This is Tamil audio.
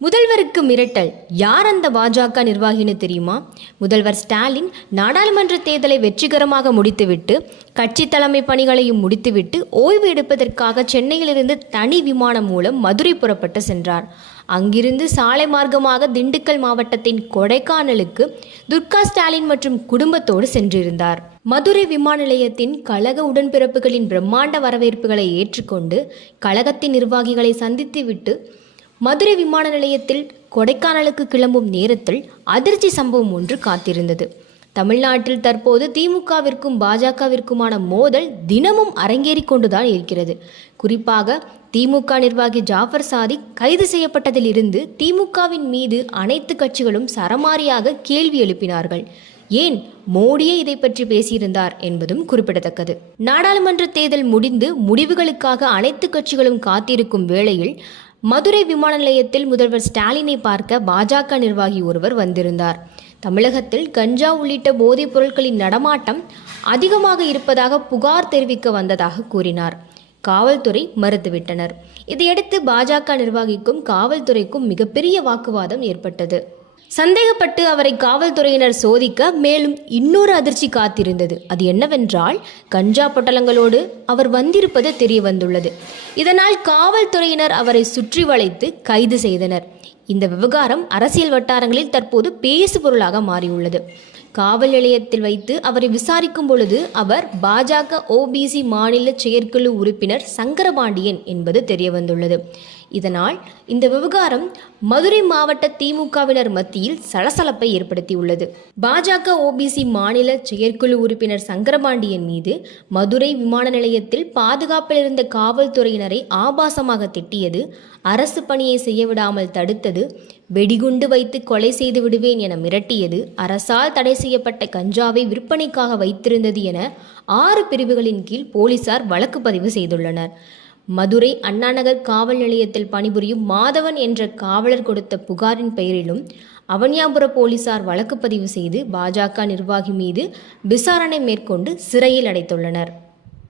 முதல்வருக்கு மிரட்டல். யார் அந்த பாஜக நிர்வாகின்னு தெரியுமா? முதல்வர் ஸ்டாலின் நாடாளுமன்ற தேர்தலை வெற்றிகரமாக முடித்துவிட்டு கட்சி தலைமை பணிகளையும் முடித்துவிட்டு ஓய்வு எடுப்பதற்காக சென்னையிலிருந்து தனி விமானம் மூலம் மதுரை புறப்பட்டு சென்றார். அங்கிருந்து சாலை மார்க்கமாக திண்டுக்கல் மாவட்டத்தின் கொடைக்கானலுக்கு துர்கா ஸ்டாலின் மற்றும் குடும்பத்தோடு சென்றிருந்தார். மதுரை விமான நிலையத்தின் கழக உடன்பிறப்புகளின் பிரம்மாண்ட வரவேற்புகளை ஏற்றுக்கொண்டு கழகத்தின் நிர்வாகிகளை சந்தித்துவிட்டு மதுரை விமான நிலையத்தில் கொடைக்கானலுக்கு கிளம்பும் நேரத்தில் அதிர்ச்சி சம்பவம் ஒன்று காத்திருந்தது. தமிழ்நாட்டில் தற்போது திமுகவிற்கும் பாஜகவிற்குமான மோதல் தினமும் அரங்கேறி கொண்டுதான் இருக்கிறது. குறிப்பாக திமுக நிர்வாகி ஜாஃபர் சாதிக் கைது செய்யப்பட்டதில் இருந்து திமுகவின் மீது அனைத்து கட்சிகளும் சரமாரியாக கேள்வி எழுப்பினார்கள். ஏன் மோடியே இதை பற்றி பேசியிருந்தார் என்பதும் குறிப்பிடத்தக்கது. நாடாளுமன்ற தேர்தல் முடிந்து முடிவுகளுக்காக அனைத்து கட்சிகளும் காத்திருக்கும் வேளையில் மதுரை விமான நிலையத்தில் முதல்வர் ஸ்டாலினை பார்க்க பாஜக நிர்வாகி ஒருவர் வந்திருந்தார். தமிழகத்தில் கஞ்சா உள்ளிட்ட போதைப் பொருட்களின் நடமாட்டம் அதிகமாக இருப்பதாக புகார் தெரிவிக்க வந்ததாக கூறினார். காவல்துறை மறுத்துவிட்டனர். இதையடுத்து பாஜக நிர்வாகிக்கும் காவல்துறைக்கும் மிகப்பெரிய வாக்குவாதம் ஏற்பட்டது. சந்தேகப்பட்டு அவரை காவல்துறையினர் சோதிக்க மேலும் இன்னொரு அதிர்ச்சி காத்திருந்தது. அது என்னவென்றால் கஞ்சா பொட்டலங்களோடு அவர் வந்திருப்பது தெரிய வந்துள்ளது. இதனால் காவல்துறையினர் அவரை சுற்றி வளைத்து கைது செய்தனர். இந்த விவகாரம் அரசியல் வட்டாரங்களில் தற்போது பேசுபொருளாக மாறியுள்ளது. காவல் நிலையத்தில் வைத்து அவரை விசாரிக்கும் பொழுது அவர் பாஜக ஓபிசி மாநில செயற்குழு உறுப்பினர் சங்கரபாண்டியன் என்பது தெரிய வந்துள்ளது. இதனால் இந்த விவகாரம் மதுரை மாவட்ட திமுகவினர் மத்தியில் சலசலப்பை ஏற்படுத்தியுள்ளது. பாஜக ஓபிசி மாநில செயற்குழு உறுப்பினர் சங்கரபாண்டியன் மீது மதுரை விமான நிலையத்தில் பாதுகாப்பில் இருந்த காவல்துறையினரை ஆபாசமாக திட்டியது, அரசு பணியை செய்ய விடாமல் தடுத்தது, வெடிகுண்டு வைத்து கொலை செய்து விடுவேன் என மிரட்டியது, அரசால் தடை செய்யப்பட்ட கஞ்சாவை விற்பனைக்காக வைத்திருந்தது என 6 பிரிவுகளின் கீழ் போலீசார் வழக்கு பதிவு செய்துள்ளனர். மதுரை அண்ணாநகர் காவல் நிலையத்தில் பணிபுரியும் மாதவன் என்ற காவலர் கொடுத்த புகாரின் பெயரிலும் அவனியாபுர போலீசார் வழக்கு பதிவு செய்து பாஜக நிர்வாகி மீது விசாரணை மேற்கொண்டு சிறையில் அடைத்துள்ளனர்.